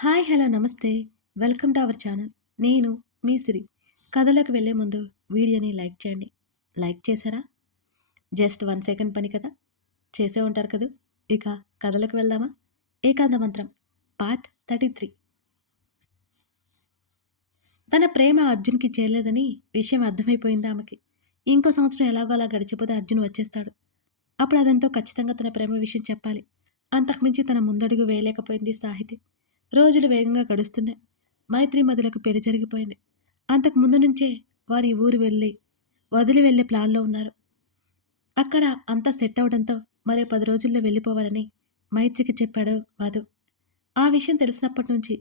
Hi hello నమస్తే. Welcome to our channel. నేను మీ సిరి. కథలోకి వెళ్ళే ముందు వీడియోని లైక్ చేయండి. లైక్ చేశారా? జస్ట్ 1 సెకండ్ పని కదా! చేసే ఉంటారు కదూ! ఇక కథలోకి వెళ్దామా? ఏకాంత మంత్రం పార్ట్ 33. తన ప్రేమ అర్జున్‌కి చేరలేదని విషయం అర్థమైపోయింది ఆమెకి. ఇంకో సంవత్సరం ఎలాగో అలా గడిచిపోతే అర్జున్ వచ్చేస్తాడు. అప్పుడు అతనితో ఖచ్చితంగా తన ప్రేమ విషయం చెప్పాలి. అంతకుమించి తన ముందడుగు వేయలేకపోయింది సాహితి. రోజులు వేగంగా గడుస్తున్నాయి. మైత్రి మధులకు పెళ్లి జరిగిపోయింది. అంతకు ముందు నుంచే వారి ఊరు వదిలి వెళ్ళే ప్లాన్‌లో ఉన్నారు. అక్కడ అంతా సెట్ అవ్వడంతో మరో 10 రోజుల్లో వెళ్ళిపోవాలని మైత్రికి చెప్పాడు మధు. ఆ విషయం తెలిసినప్పటి నుంచి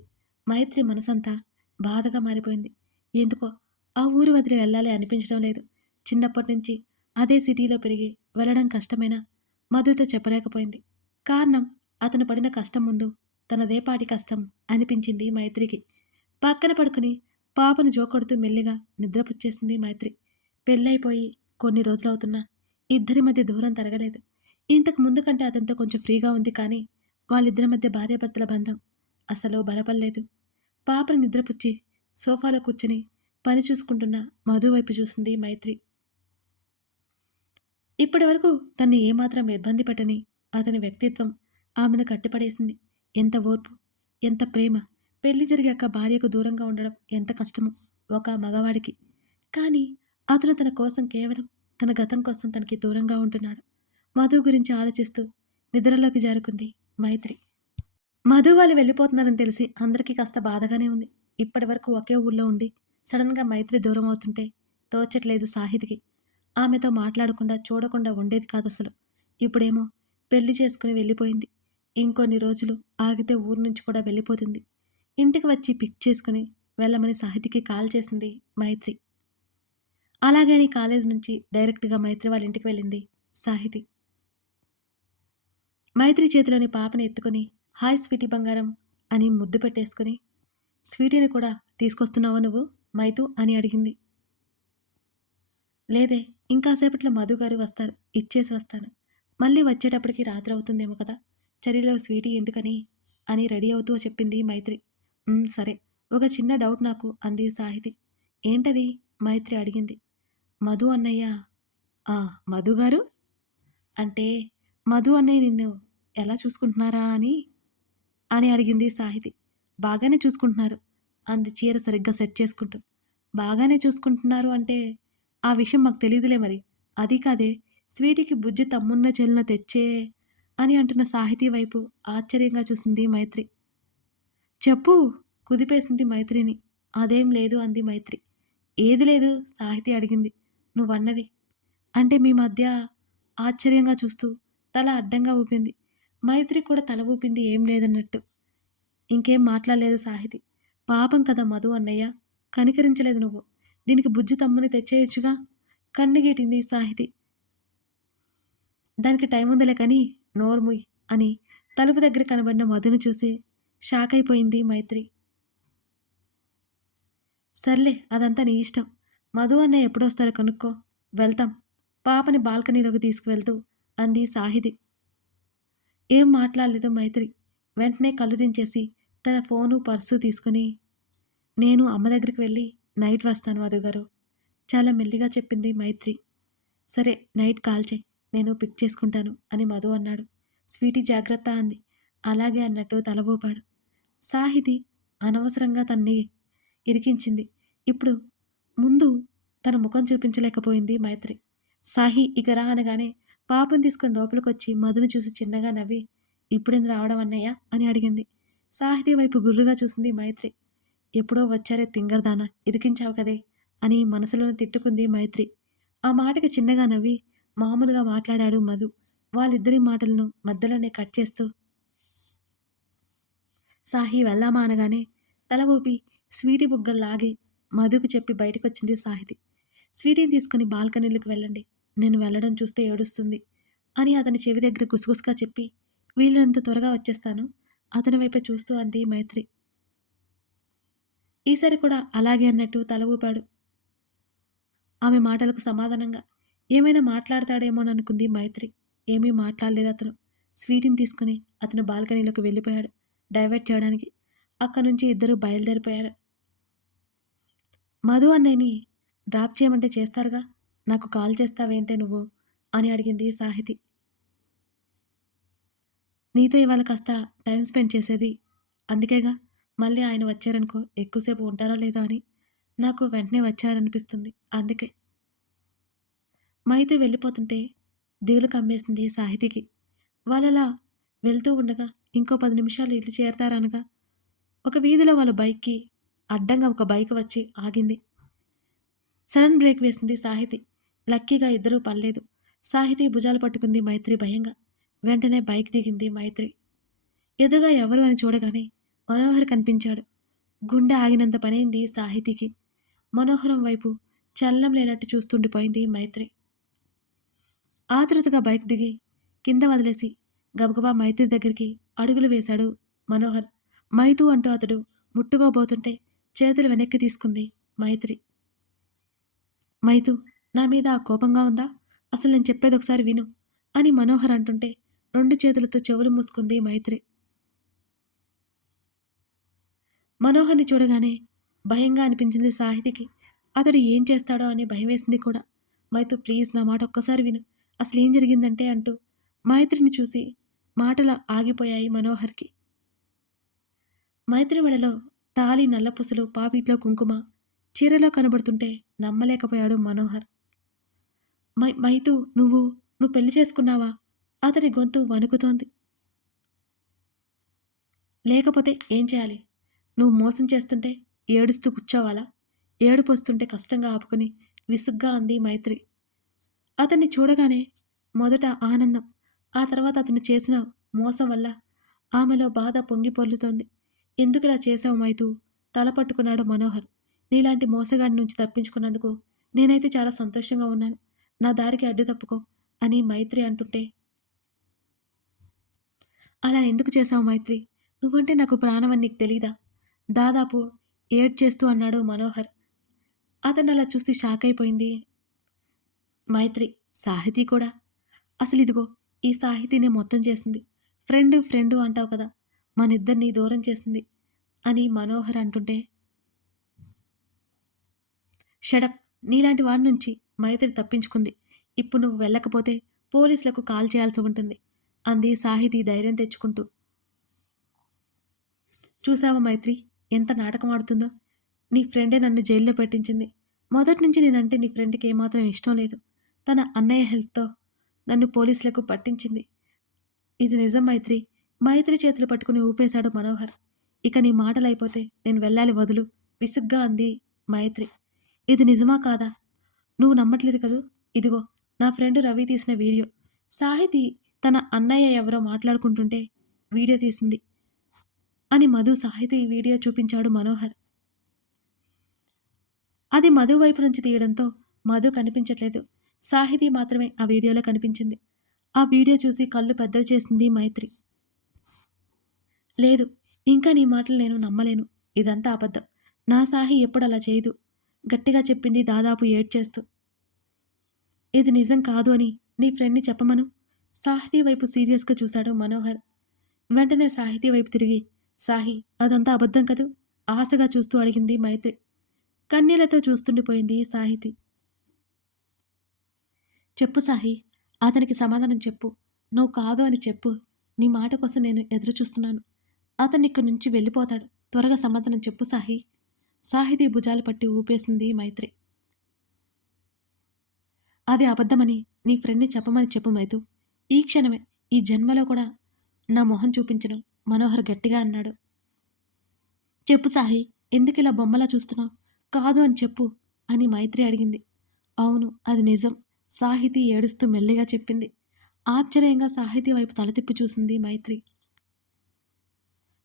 మైత్రి మనసంతా బాధగా మారిపోయింది. ఎందుకో ఆ ఊరు వదిలి వెళ్ళాలి అనిపించడం లేదు. చిన్నప్పటి నుంచి అదే సిటీలో పెరిగి వెళ్ళడం కష్టమైనా మధుతో చెప్పలేకపోయింది. కారణం అతను పడిన కష్టం ముందు తనదేపాటి కష్టం అనిపించింది మైత్రికి. పక్కన పడుకుని పాపను జోకొడుతూ మెల్లిగా నిద్రపుచ్చేసింది మైత్రి. పెళ్ళైపోయి కొన్ని రోజులవుతున్నా ఇద్దరి మధ్య దూరం తరగలేదు. ఇంతకు ముందు కంటే అతనితో కొంచెం ఫ్రీగా ఉంది, కానీ వాళ్ళిద్దరి మధ్య భార్యాభర్తల బంధం అసలు బలపడలేదు. పాపను నిద్రపుచ్చి సోఫాలో కూర్చుని పని చూసుకుంటున్న మధు వైపు చూసింది మైత్రి. ఇప్పటి వరకు తన్ని ఏమాత్రం ఇబ్బంది పెట్టని అతని వ్యక్తిత్వం ఆమెను కట్టిపడేసింది. ఎంత ఓర్పు, ఎంత ప్రేమ! పెళ్లి జరిగాక భార్యకు దూరంగా ఉండడం ఎంత కష్టమో ఒక మగవాడికి. కానీ అతను తన కోసం కేవలం తన గతం కోసం తనకి దూరంగా ఉంటున్నాడు. మధు గురించి ఆలోచిస్తూ నిద్రలోకి జారుకుంది మైత్రి. మధు వాళ్ళు వెళ్ళిపోతున్నారని తెలిసి అందరికీ కాస్త బాధగానే ఉంది. ఇప్పటి వరకు ఒకే ఊళ్ళో ఉండి సడన్గా మైత్రి దూరం అవుతుంటే తోచట్లేదు సాహితికి. ఆమెతో మాట్లాడకుండా చూడకుండా ఉండేది కాదసలు. ఇప్పుడేమో పెళ్లి చేసుకుని వెళ్ళిపోయింది. ఇంకొన్ని రోజులు ఆగితే ఊరు నుంచి కూడా వెళ్ళిపోతుంది. ఇంటికి వచ్చి పిక్ చేసుకుని వెళ్ళమని సాహితికి కాల్ చేసింది మైత్రి. అలాగే అని కాలేజ్ నుంచి డైరెక్ట్గా మైత్రి వాళ్ళ ఇంటికి వెళ్ళింది సాహితి. మైత్రి చేతిలోని పాపని ఎత్తుకొని హాయ్ స్వీటీ బంగారం అని ముద్దు పెట్టేసుకుని, స్వీటీని కూడా తీసుకొస్తున్నావా నువ్వు మైతు అని అడిగింది. లేదే, ఇంకాసేపట్లో మధు గారు వస్తారు, ఇచ్చేసి వస్తాను. మళ్ళీ వచ్చేటప్పటికి రాత్రి అవుతుందేమో కదా, చలిలో స్వీటీ ఎందుకని అని రెడీ అవుతూ చెప్పింది మైత్రి. సరే, ఒక చిన్న డౌట్ నాకు అంది సాహితి. ఏంటది మైత్రి అడిగింది. మధు అన్నయ్య ఆ మధు గారు అంటే మధు అన్నయ్య నిన్ను ఎలా చూసుకుంటున్నారా అని అని అడిగింది సాహితి. బాగానే చూసుకుంటున్నారు అంది చీర సరిగ్గా సెట్ చేసుకుంటూ. బాగానే చూసుకుంటున్నారు అంటే ఆ విషయం మాకు తెలీదులే మరి. అది కాదే, స్వీటీకి బుజ్జి తమ్మున్న చెల్లిన తెచ్చే అని అంటున్న సాహితీ వైపు ఆశ్చర్యంగా చూసింది మైత్రి. చెప్పు కుదిపేసింది మైత్రిని. అదేం లేదు అంది మైత్రి. ఏది లేదు సాహితీ అడిగింది. నువ్వన్నది అంటే మీ మధ్య ఆశ్చర్యంగా చూస్తూ తల అడ్డంగా ఊపింది. మైత్రి కూడా తల ఊపింది ఏం లేదన్నట్టు. ఇంకేం మాట్లాడలేదు సాహితి. పాపం కదా మధు అన్నయ్య, కనికరించలేదు నువ్వు. దీనికి బుజ్జి తమ్ముని తెచ్చేయచ్చుగా కన్నుగీటింది సాహితి. దానికి టైం ఉందిలే కానీ నోర్ముయ్ అని తలుపు దగ్గర కనబడిన మధును చూసి షాక్ అయిపోయింది మైత్రి. సర్లే, అదంతా నీ ఇష్టం. మధు అన్నయ్య ఎప్పుడొస్తారో కనుక్కో, వెళ్తాం పాపని బాల్కనీలోకి తీసుకువెళ్తూ అంది సాహితి. ఏం మాట్లాడలేదు మైత్రి. వెంటనే కళ్ళు దించేసి తన ఫోను పర్సు తీసుకుని, నేను అమ్మ దగ్గరికి వెళ్ళి నైట్ వస్తాను మధుగారు చాలా మెల్లిగా చెప్పింది మైత్రి. సరే, నైట్ కాల్ చేయి, నేను పిక్ చేసుకుంటాను అని మధు అన్నాడు. స్వీటీ జాగ్రత్త అంది. అలాగే అన్నట్టు తల ఊపాడు. సాహితి అనవసరంగా తన్ని ఇరికించింది. ఇప్పుడు ముందు తన ముఖం చూపించలేకపోయింది మైత్రి. సాహి ఇక రా అనగానే పాపం తీసుకుని లోపలికొచ్చి మధును చూసి చిన్నగా నవ్వి, ఇప్పుడేం రావడం అన్నయ్య అని అడిగింది. సాహితీ వైపు గుర్రుగా చూసింది మైత్రి. ఎప్పుడో వచ్చారే తింగరదానా, ఇరికించావు కదే అని మనసులోనే తిట్టుకుంది మైత్రి. ఆ మాటకి చిన్నగా నవ్వి మామూలుగా మాట్లాడాడు మధు. వాళ్ళిద్దరి మాటలను మధ్యలోనే కట్ చేస్తూ సాహి వెళ్దామా అనగానే తల ఊపి స్వీటీ బుగ్గల్లాగి మధుకు చెప్పి బయటకొచ్చింది సాహితి. స్వీటీని తీసుకుని బాల్కనీలకు వెళ్ళండి, నేను వెళ్ళడం చూస్తే ఏడుస్తుంది అని అతని చెవి దగ్గర గుసగుసగా చెప్పి, వీళ్ళంత త్వరగా వచ్చేస్తాను అతని వైపే చూస్తూ అంది మైత్రి. ఈసారి కూడా అలాగే అన్నట్టు తల ఊపాడు. ఆమె మాటలకు సమాధానంగా ఏమైనా మాట్లాడతాడేమోననుకుంది మైత్రి. ఏమీ మాట్లాడలేదు అతను. స్వీటీని తీసుకుని అతను బాల్కనీలోకి వెళ్ళిపోయాడు డైవర్ట్ చేయడానికి. అక్కడి నుంచి ఇద్దరూ బయలుదేరిపోయారు. మధు అన్నయ్యని డ్రాప్ చేయమంటే చేస్తారుగా, నాకు కాల్ చేస్తావేంటే నువ్వు అని అడిగింది సాహితి. నీతో ఇవాళ కాస్త టైం స్పెండ్ చేసేది అందుకేగా. మళ్ళీ ఆయన వచ్చారనుకో ఎక్కువసేపు ఉంటారో లేదో అని నాకు వెంటనే వచ్చారనిపిస్తుంది అందుకే. మైతే వెళ్ళిపోతుంటే దిగులు కమ్మేసింది సాహితికి. వాళ్ళలా వెళ్తూ ఉండగా ఇంకో 10 నిమిషాలు ఇల్లు చేరతారనగా ఒక వీధిలో వాళ్ళ బైక్‌కి అడ్డంగా ఒక బైక్ వచ్చి ఆగింది. సడన్ బ్రేక్ వేసింది సాహితి. లక్కీగా ఇద్దరూ పడలేదు. సాహితి భుజాలు పట్టుకుంది మైత్రి భయంగా. వెంటనే బైక్ దిగింది మైత్రి. ఎదురుగా ఎవరు అని చూడగానే మనోహర్ కనిపించాడు. గుండె ఆగినంత పనైంది సాహితికి. మనోహరం వైపు చలనం లేనట్టు చూస్తుండిపోయింది మైత్రి. ఆతృతగా బైక్ దిగి కింద వదిలేసి గబగబా మైత్రి దగ్గరికి అడుగులు వేశాడు మనోహర్. మైతూ అంటూ అతడు ముట్టుకోబోతుంటే చేతులు వెనక్కి తీసుకుంది మైత్రి. మైతూ, నా మీద ఆ కోపంగా ఉందా? అసలు నేను చెప్పేది ఒకసారి విను అని మనోహర్ అంటుంటే 2 చేతులతో చెవులు మూసుకుంది మైత్రి. మనోహర్ని చూడగానే భయంగా అనిపించింది సాహితికి. అతడు ఏం చేస్తాడో అని భయమేసింది కూడా. మైతూ, ప్లీజ్ నా మాట ఒక్కసారి విను. అసలేం జరిగిందంటే అంటూ మైత్రిని చూసి మాటలు ఆగిపోయాయి మనోహర్‌కి. మైత్రి మెడలో తాళి, నల్లపూసలు, పాపిట్లో కుంకుమ చీరలో కనబడుతుంటే నమ్మలేకపోయాడు మనోహర్. మైతూ, నువ్వు పెళ్లి చేసుకున్నావా? అతడి గొంతు వణుకుతోంది. లేకపోతే ఏం చేయాలి? నువ్వు మోసం చేస్తుంటే ఏడుస్తూ కూర్చోవాలా? ఏడుపొస్తుంటే కష్టంగా ఆపుకుని విసుగ్గా అంది మైత్రి. అతన్ని చూడగానే మొదట ఆనందం, ఆ తర్వాత అతను చేసిన మోసం వల్ల ఆమెలో బాధ పొంగి పొర్లుతోంది. ఎందుకిలా చేశావు మైతూ? తల పట్టుకున్నాడు మనోహర్. నీలాంటి మోసగాడి నుంచి తప్పించుకున్నందుకు నేనైతే చాలా సంతోషంగా ఉన్నాను. నా దారికి అడ్డు తప్పుకో అని మైత్రి అంటుంటే, అలా ఎందుకు చేశావు మైత్రి? నువ్వంటే నాకు ప్రాణమని నీకు తెలీదా? దాదాపు ఏడ్చేస్తూ అన్నాడు మనోహర్. అతనలా చూసి షాకయిపోయింది మైత్రి. సాహితీ కూడా. అసలిదిగో ఈ సాహితీనే మొత్తం చేసింది. ఫ్రెండు అంటావు కదా! మనిద్దరిని దూరం చేసింది అని మనోహర్ అంటుంటే, షడప్, నీలాంటి వాడి నుంచి మైత్రి తప్పించుకుంది. ఇప్పుడు నువ్వు వెళ్ళకపోతే పోలీసులకు కాల్ చేయాల్సి ఉంటుంది అంది సాహితీ ధైర్యం తెచ్చుకుంటూ. చూసావా మైత్రి, ఎంత నాటకం ఆడుతుందో? నీ ఫ్రెండే నన్ను జైల్లో పెట్టించింది. మొదటి నుంచి నేనంటే నీ ఫ్రెండ్‌కి ఏమాత్రం ఇష్టం లేదు. తన అన్నయ్య హెల్ప్‌తో నన్ను పోలీసులకు పట్టించింది. ఇది నిజం మైత్రి. మైత్రి చేతులు పట్టుకుని ఊపేశాడు మనోహర్. ఇక నీ మాటలైపోతే నేను వెళ్ళాలి వదులు విసుగ్గా అంది మైత్రి. ఇది నిజమా కాదా? నువ్వు నమ్మట్లేదు కదూ? ఇదిగో నా ఫ్రెండ్ రవి తీసిన వీడియో. సాహితి తన అన్నయ్య ఎవరో మాట్లాడుకుంటుంటే వీడియో తీసింది అని మధు సాహితి వీడియో చూపించాడు మనోహర్. అది మధు వైపు నుంచి తీయడంతో మధు కనిపించట్లేదు. సాహితి మాత్రమే ఆ వీడియోలో కనిపించింది. ఆ వీడియో చూసి కళ్ళు పెద్దవి చేసింది మైత్రి. లేదు, ఇంకా నీ మాటలు నేను నమ్మలేను. ఇదంతా అబద్ధం. నా సాహి ఎప్పుడలా చేయదు గట్టిగా చెప్పింది దాదాపు ఏడ్చేస్తూ. ఇది నిజం కాదు అని నీ ఫ్రెండ్‌ని చెప్పమను. సాహితీ వైపు సీరియస్‌గా చూశాడు మనోహర్. వెంటనే సాహితీ వైపు తిరిగి, సాహి, అదంతా అబద్ధం కదూ? ఆశగా చూస్తూ అడిగింది మైత్రి. కన్నీళ్లతో చూస్తుండిపోయింది సాహితి. చెప్పు సాహి, అతనికి సమాధానం చెప్పు. నువ్వు కాదు అని చెప్పు. నీ మాట కోసం నేను ఎదురు చూస్తున్నాను. అతనిక్కడి నుంచి వెళ్ళిపోతాడు. త్వరగా సమాధానం చెప్పు సాహి. సాహితీ భుజాలు పట్టి ఊపేసింది మైత్రి. అది అబద్ధమని నీ ఫ్రెండ్‌ని చెప్పమని చెప్పు మైతు. ఈ క్షణమే, ఈ జన్మలో కూడా నా మొహం చూపించను మనోహర్ గట్టిగా అన్నాడు. చెప్పు సాహి, ఎందుకిలా బొమ్మలా చూస్తున్నావు? కాదు అని చెప్పు అని మైత్రి అడిగింది. అవును, అది నిజం. సాహితీ ఏడుస్తూ మెల్లిగా చెప్పింది. ఆశ్చర్యంగా సాహితీ వైపు తల తిప్పి చూసింది మైత్రి.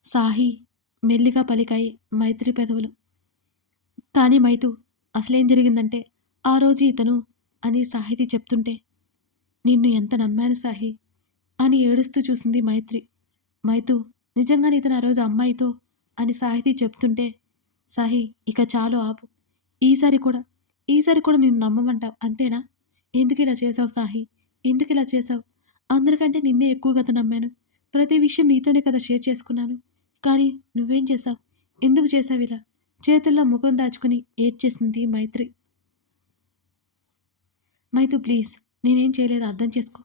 సాహి, మెల్లిగా పలికాయి మైత్రి పెదవులు. కానీ మైతు, అసలేం జరిగిందంటే ఆ రోజు ఇతను అని సాహితీ చెప్తుంటే, నిన్ను ఎంత నమ్మాను సాహి అని ఏడుస్తూ చూసింది మైత్రి. మైతు, నిజంగానే ఇతను ఆ రోజు అమ్మాయితో అని సాహితీ చెప్తుంటే, సాహి, ఇక చాలు ఆపు. ఈసారి కూడా ఈసారి కూడా నిన్ను నమ్మమంటావు అంతేనా? ఎందుకిలా చేసావు సాహి? ఎందుకిలా చేసావు? అందరికంటే నిన్నే ఎక్కువ కదా నమ్మాను. ప్రతి విషయం నీతోనే కదా షేర్ చేసుకున్నాను. కానీ నువ్వేం చేశావు? ఎందుకు చేశావిలా? చేతుల్లో ముఖం దాచుకుని ఏడ్చేసింది మైత్రి. మైతు ప్లీజ్, నేనేం చేయలేదు అర్థం చేసుకో.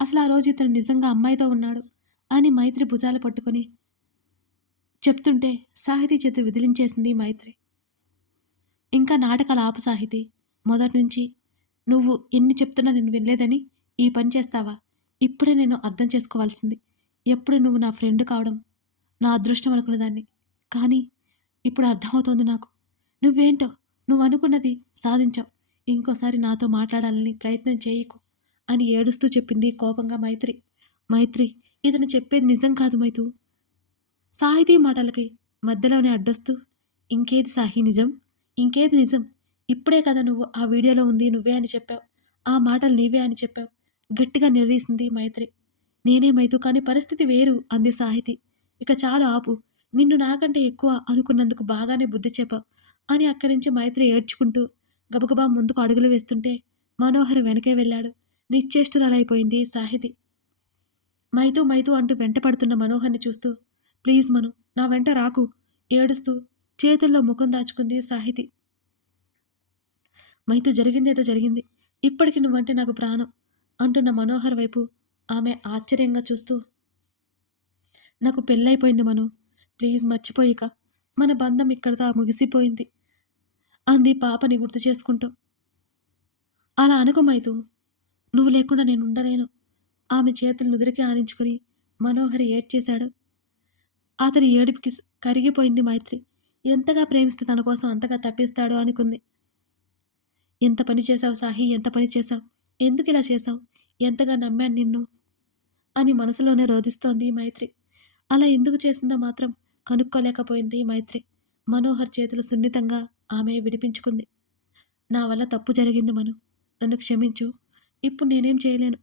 అసలు ఆ రోజు ఇతను నిజంగా అమ్మాయితో ఉన్నాడు అని మైత్రి భుజాలు పట్టుకొని చెప్తుంటే సాహితీ చేతి విదిలించేసింది మైత్రి. ఇంకా నాటకాలు ఆపు సాహితీ. మొదటి నుంచి నువ్వు ఎన్ని చెప్తున్నా నేను వినలేదని ఈ పని చేస్తావా? ఇప్పుడే నేను అర్థం చేసుకోవాల్సింది. ఎప్పుడు నువ్వు నా ఫ్రెండ్ కావడం నా అదృష్టం అనుకున్నదాన్ని. కానీ ఇప్పుడు అర్థమవుతోంది నాకు. నువ్వేంటో నువ్వు అనుకున్నది సాధించావు. ఇంకోసారి నాతో మాట్లాడాలని ప్రయత్నం చేయకు అని ఏడుస్తూ చెప్పింది కోపంగా మైత్రి. మైత్రి, ఇతను చెప్పేది నిజం కాదు మైతు. సాహితీ మాటలకి మధ్యలోనే అడ్డొస్తూ ఇంకేది సాహి నిజం? ఇంకేది నిజం? ఇప్పుడే కదా నువ్వు ఆ వీడియోలో ఉంది నువ్వే అని చెప్పావు. ఆ మాటలు నీవే అని చెప్పావు. గట్టిగా నిలదీసింది మైత్రి. నేనే మైతు, కానీ పరిస్థితి వేరు అంది సాహితి. ఇక చాలు ఆపు. నిన్ను నాకంటే ఎక్కువ అనుకున్నందుకు బాగానే బుద్ధి చెప్పావు అని అక్కడి నుంచి మైత్రి ఏడ్చుకుంటూ గబగబా ముందుకు అడుగులు వేస్తుంటే మనోహర్ వెనకే వెళ్ళాడు. నిశ్చేష్టురాలైపోయింది సాహితి. మైతు మైతు అంటూ వెంట పడుతున్న మనోహర్ని చూస్తూ ప్లీజ్ మను, నా వెంట రాకు ఏడుస్తూ చేతుల్లో ముఖం దాచుకుంది సాహితి. మైతు జరిగిందేదో జరిగింది. ఇప్పటికి నువ్వంటే నాకు ప్రాణం అంటున్న మనోహర్ వైపు ఆమె ఆశ్చర్యంగా చూస్తూ నాకు పెళ్ళైపోయింది మను. ప్లీజ్ మర్చిపోయిక. మన బంధం ఇక్కడితో ముగిసిపోయింది అంది పాపని గుర్తు చేసుకుంటూ. అలా అనుకు మైతు. నువ్వు లేకుండా నేను ఉండలేను. ఆమె చేతులు నుదిరికి ఆనించుకుని మనోహర్ ఏడ్చేశాడు. అతని ఏడుపుకి కరిగిపోయింది మైత్రి. ఎంతగా ప్రేమిస్తే తన కోసం అంతగా తప్పిస్తాడో అనుకుంది. ఎంత పని చేశావు సాహి, ఎంత పని చేశావు? ఎందుకు ఇలా చేశావు? ఎంతగా నమ్మాను నిన్ను అని మనసులోనే రోధిస్తోంది మైత్రి. అలా ఎందుకు చేసిందో మాత్రం కనుక్కోలేకపోయింది మైత్రి. మనోహర్ చేతులు సున్నితంగా ఆమె విడిపించుకుంది. నా వల్ల తప్పు జరిగింది మను, నన్ను క్షమించు. ఇప్పుడు నేనేం చేయలేను.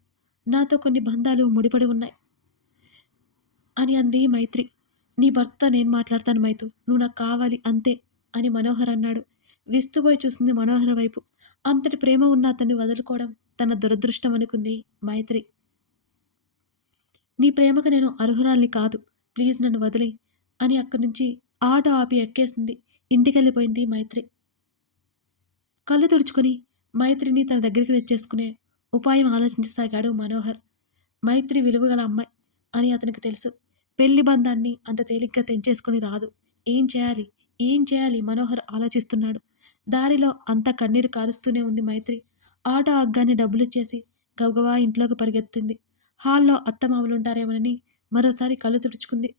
నాతో కొన్ని బంధాలు ముడిపడి ఉన్నాయి అని అంది మైత్రి. నీ భర్త నేను మాట్లాడతాను మైతు, నువ్వు నాకు కావాలి అంతే అని మనోహర్ అన్నాడు. విస్తుపోయి చూసింది మనోహర్ వైపు. అంతటి ప్రేమ ఉన్న అతన్ని వదులుకోవడం తన దురదృష్టం అనుకుంది మైత్రి. నీ ప్రేమకు నేను అర్హురాల్ని కాదు, ప్లీజ్ నన్ను వదిలి అని అక్కడి నుంచి ఆటో ఆపి ఎక్కేసింది. ఇంటికెళ్ళిపోయింది మైత్రి. కళ్ళు తుడుచుకొని మైత్రిని తన దగ్గరికి తెచ్చేసుకునే ఉపాయం ఆలోచించసాగాడు మనోహర్. మైత్రి విలువగల అమ్మాయి అని అతనికి తెలుసు. పెళ్లి బంధాన్ని అంత తేలిగ్గా తెంచేసుకుని రాదు. ఏం చేయాలి, ఏం చేయాలి మనోహర్ ఆలోచిస్తున్నాడు. దారిలో అంత కన్నీరు కారుస్తూనే ఉంది మైత్రి. ఆటో అగ్గాన్ని డబ్బులిచ్చేసి గబగబా ఇంట్లోకి పరిగెత్తింది. హాల్లో అత్తమామలుంటారేమోనని మరోసారి కళ్ళు తుడుచుకుంది.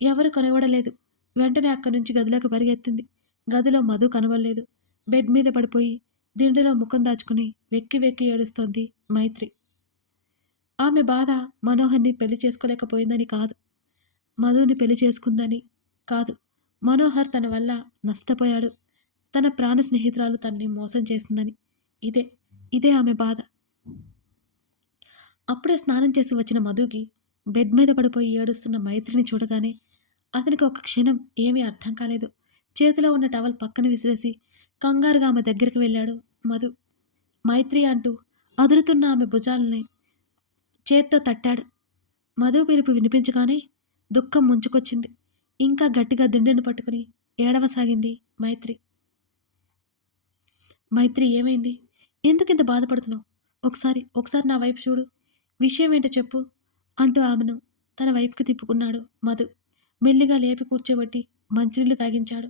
ఎవరు కనబడలేదు. వెంటనే అక్కడి నుంచి గదిలోకి పరిగెత్తింది. గదిలో మధు కనబడలేదు. బెడ్ మీద పడిపోయి దిండులో ముఖం దాచుకుని వెక్కి వెక్కి ఏడుస్తోంది మైత్రి. ఆమె బాధ మనోహర్ని పెళ్లి చేసుకోలేకపోయిందని కాదు, మధుని పెళ్లి చేసుకుందని కాదు. మనోహర్ తన వల్ల నష్టపోయాడు. తన ప్రాణ స్నేహితురాలు తనని మోసం చేసిందని. ఇదే ఇదే ఆమె బాధ. అప్పుడే స్నానం చేసి వచ్చిన మధుకి బెడ్ మీద పడిపోయి ఏడుస్తున్న మైత్రిని చూడగానే అతనికి ఒక క్షణం ఏమీ అర్థం కాలేదు. చేతిలో ఉన్న టవల్ పక్కన విసిరేసి కంగారుగా ఆమె దగ్గరికి వెళ్ళాడు మధు. మైత్రి అంటూ అదురుతున్న ఆమె భుజాలని చేత్తో తట్టాడు. మధు పిలుపు వినిపించగానే దుఃఖం ముంచుకొచ్చింది. ఇంకా గట్టిగా దిండెను పట్టుకుని ఏడవసాగింది మైత్రి. మైత్రి, ఏమైంది? ఎందుకింత బాధపడుతున్నావు? ఒకసారి నా వైపు చూడు. విషయం ఏంటో చెప్పు అంటూ ఆమెను తన వైపుకి తిప్పుకున్నాడు మధు. మెల్లిగా లేపి కూర్చోబెట్టి మంచినీళ్ళు తాగించాడు.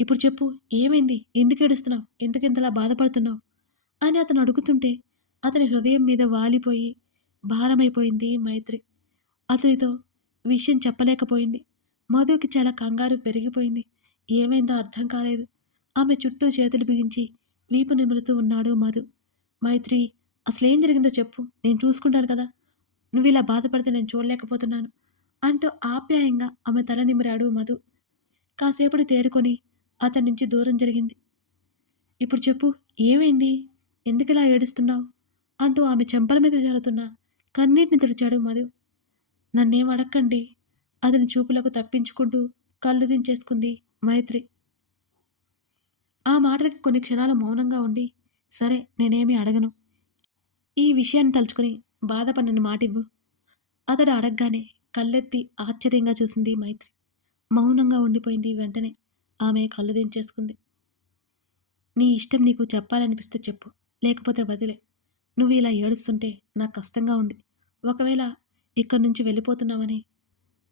ఇప్పుడు చెప్పు, ఏమైంది? ఎందుకు ఏడుస్తున్నావు? ఎందుకింతలా బాధపడుతున్నావు అని అతను అడుగుతుంటే అతని హృదయం మీద వాలిపోయి భారమైపోయింది మైత్రి. అతనితో విషయం చెప్పలేకపోయింది. మధుకి చాలా కంగారు పెరిగిపోయింది. ఏమైందో అర్థం కాలేదు. ఆమె చుట్టూ చేతులు బిగించి వీపు నిమురుతూ ఉన్నాడు మధు. మైత్రి, అసలేం జరిగిందో చెప్పు, నేను చూసుకుంటాను కదా. నువ్వు ఇలా బాధపడితే నేను చూడలేకపోతున్నాను అంటూ ఆప్యాయంగా ఆమె తల నిమిరాడు మధు. కాసేపటి తేరుకొని అతని నుంచి దూరం జరిగింది. ఇప్పుడు చెప్పు, ఏమైంది? ఎందుకిలా ఏడుస్తున్నావు అంటూ ఆమె చెంపల మీద జారుతున్న కన్నీటిని తుడిచాడు మధు. నన్నేం అడక్కండి అతని చూపులకు తప్పించుకుంటూ కళ్ళు దించేసుకుంది మైత్రి. ఆ మాటలకి కొన్ని క్షణాలు మౌనంగా ఉండి, సరే నేనేమీ అడగను, ఈ విషయాన్ని తలుచుకుని బాధపడిన మాటివ్వు అతడు అడగగానే కళ్ళెత్తి ఆశ్చర్యంగా చూసింది మైత్రి. మౌనంగా ఉండిపోయింది. వెంటనే ఆమె కళ్ళు దించేసుకుంది. నీ ఇష్టం నీకు చెప్పాలనిపిస్తే చెప్పు. లేకపోతే వదిలే. నువ్వు ఇలా ఏడుస్తుంటే నాకు కష్టంగా ఉంది. ఒకవేళ ఇక్కడి నుంచి వెళ్ళిపోతున్నావని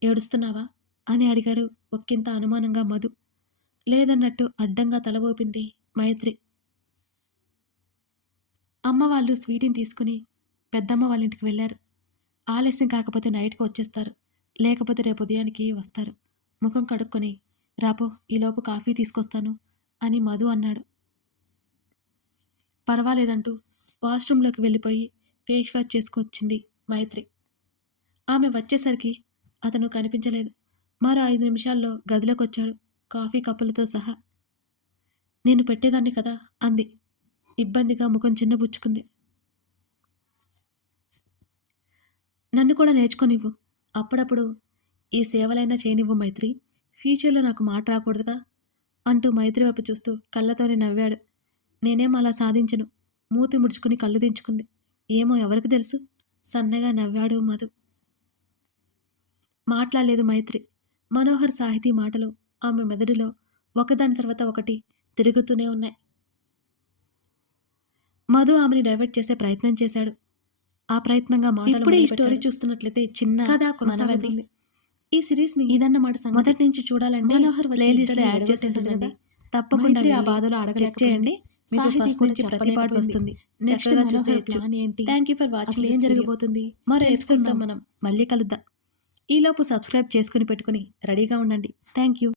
ఏడుస్తున్నావా? అని అడిగాడు ఒక్కింత అనుమానంగా మధు. లేదన్నట్టు అడ్డంగా తల ఊపింది మైత్రి. అమ్మ వాళ్ళు స్వీటీని తీసుకుని పెద్దమ్మ వాళ్ళ ఇంటికి వెళ్ళారు. ఆలస్యం కాకపోతే నైట్కి వచ్చేస్తారు. లేకపోతే రేపు ఉదయానికి వస్తారు. ముఖం కడుక్కొని రాపో, ఈలోపు కాఫీ తీసుకొస్తాను అని మధు అన్నాడు. పర్వాలేదంటూ వాష్రూంలోకి వెళ్ళిపోయి ఫేస్ వాష్ చేసుకొచ్చింది మైత్రి. ఆమె వచ్చేసరికి అతను కనిపించలేదు. మరో 5 నిమిషాల్లో గదిలోకి వచ్చాడు, కాఫీ కప్పులతో సహా. నేను పెట్టేదాన్ని కదా అంది. ఇబ్బందిగా ముఖం చిన్నబుచ్చుకుంది. నన్ను కూడా నేర్చుకోనివ్వు. అప్పుడప్పుడు ఈ సేవలైనా చేయనివ్వు మైత్రి. ఫ్యూచర్లో నాకు మాట రాకూడదుగా అంటూ మైత్రి వైపు చూస్తూ కళ్ళతోనే నవ్వాడు. నేనేం అలా సాధించను. మూతి ముడుచుకుని కళ్ళు దించుకుంది. ఏమో ఎవరికి తెలుసు? సన్నగా నవ్వాడు మధు. మాట్లాడలేదు మైత్రి. మనోహర్ సాహితీ మాటలు ఆమె మెదడులో ఒకదాని తర్వాత ఒకటి తిరుగుతూనే ఉన్నాయి. మధు ఆమెని డైవర్ట్ చేసే ప్రయత్నం చేశాడు. ఆ ప్రయత్నంగా మాటలు ఇప్పుడే ఈ స్టోరీ చూస్తున్నట్లయితే చిన్న కథ కొనసాగుతుంది. ఈ సిరీస్ని ఇదన్నమాట మొదటి నుంచి చూడాలంటే మనోహర్ ప్లేలిస్ట్లో యాడ్ చేసేసాడు కదా, తప్పకుండా ఆ బాధలో అడగలేకపోయింది. సాహితీ గురించి ప్రతి పాట వస్తుంది. నెక్స్ట్ చూసేయచ్చు. Thank you for watching. ఏం జరగబోతుంది మరో ఎపిసోడ్తో మనం మళ్ళీ కలుద్దాం. ఈలోపు సబ్స్క్రైబ్ చేసుకుని పెట్టుకుని రెడీగా ఉండండి. Thank you.